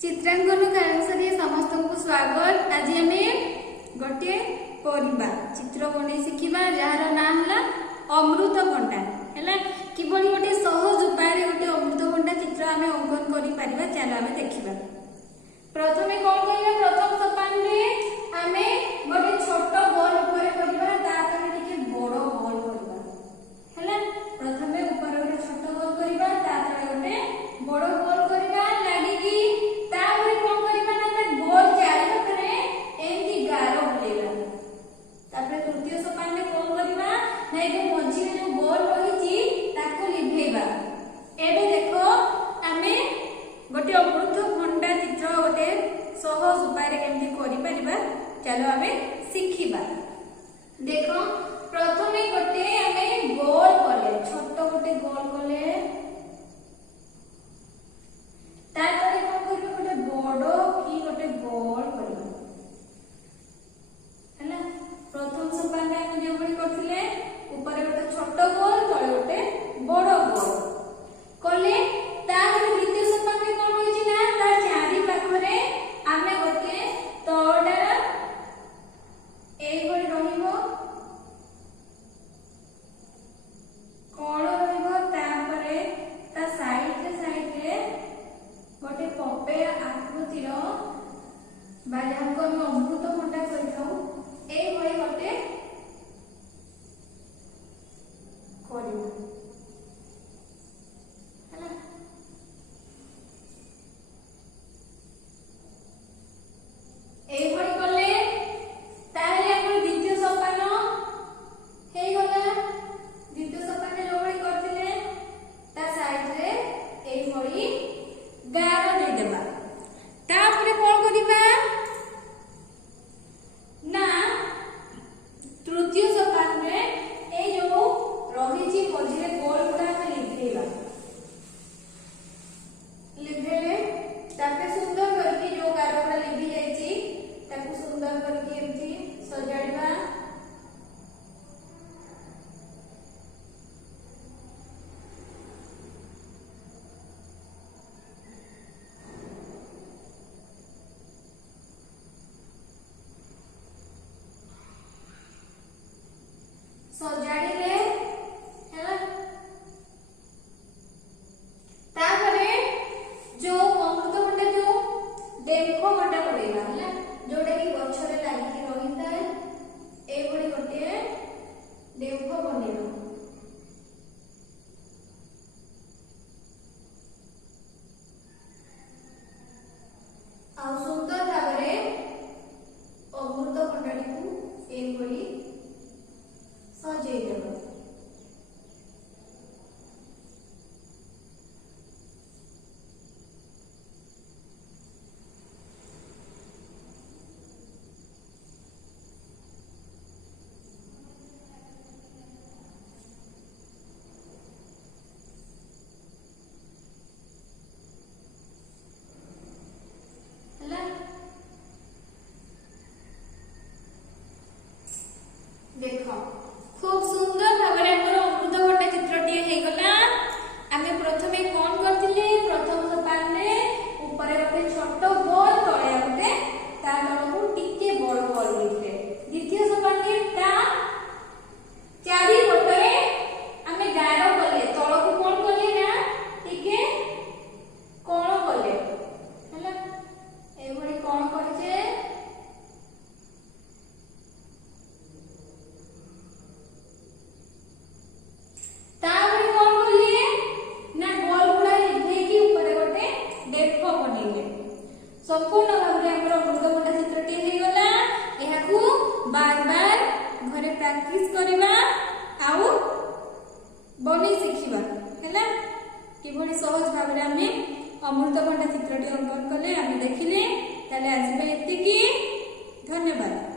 चित्रांकन क्लासरे समस्त को स्वागत। आज आम गोटे परिबा चित्र बने शिखा जार ना है अमृतभंडा है कि गोटे सहज उपाय गोटे अमृतभंडा चित्र आम अंकन कर चल आम देखा। प्रथम कौन कर प्रथम सोपान आम गोटे छोट गोल बड़ गोल करवा प्रथम ऊपर गोटे छोट गोल करवा गोटे बड़ गोल करवा लगी गोल चारिपाखे एमती गार बुलेगा। तृतीय सोपान में कौन करवा ना ये मझे जो गोल रही लिभेबा। एबे देखो आमे गोटे अमृतभंडा चित्र गोटे सहज उपाय केमती करिपरिबा चलो आमे शिखिबा। देखो प्रथमे गोटे आमे गोल कले छोट गोटे गोल कले तापर कोन करबा गोटे बड़ो की गोटे गोल करबा हैला। प्रथम सोपान में जो बड़ी करथिले ऊपर गोटे छोट गोल तळे गोटे बड़ गोल कले। तापर द्वितीय सोपान में कोन होई छी ना ता चारि पाखरे आमे गोटे तळडा एई बडी रहिबो कोण रहिबो तापरे ता साइड रे गोटे पपे आकृतिर बाजार को हम अमृतभंडा करिथाउ एई भई गोटे करियो हैला। एई भई कले ताले आपण द्वितीय सोपान हेई गला। द्वितीय सोपान जो भई करथिले ता साइड रे एई भई गार दे देबा। तापरे कोन करिबा ना तृतीय सोपान में ए जो रही छी मझे गोल गुडा में लिखेबा। लिखेले ताके सुंदर करके जो गार गुडा लिखि जाई छी ताको सुंदर करके एमती सजाडबा। सजाड़ी ले हैला। तापरे जो अमृतभंडा जो देखो भंडा पड़ेगा हैला जोडे की गछरे लागि की रहिता है ए बडी गोटे देखो बनेबो। आ सुंदर भाबरे अमृतभंडा को ए बडी सजाई देबो। हैला देखो खूब सुंदर भाबरे हमर अमृतभंडा चित्रटी हे गला। आमे प्रथमे कोन करथिले प्रथम सोपान रे ऊपर गोटे छोट गोल तळे गोटे ता तळकु टिके बड़ गोल लिखले। द्वितीय सोपान रे ता चारि पटे आमे गार कले तळकु कोन कले ना टिके कोण कले हैला। ए भडी कोण करछे संपूर्ण भाव में अमृतभंडा चित्रटी हो गला। यहाकू बार बार घरे प्रैक्टिस करबा आउ बनी शिखिबा हैला। किभली सहज भाव में आमे अमृतभंडा चित्रटी अंकन कले आमे देखिले। ताले आज एतिकी धन्यवाद।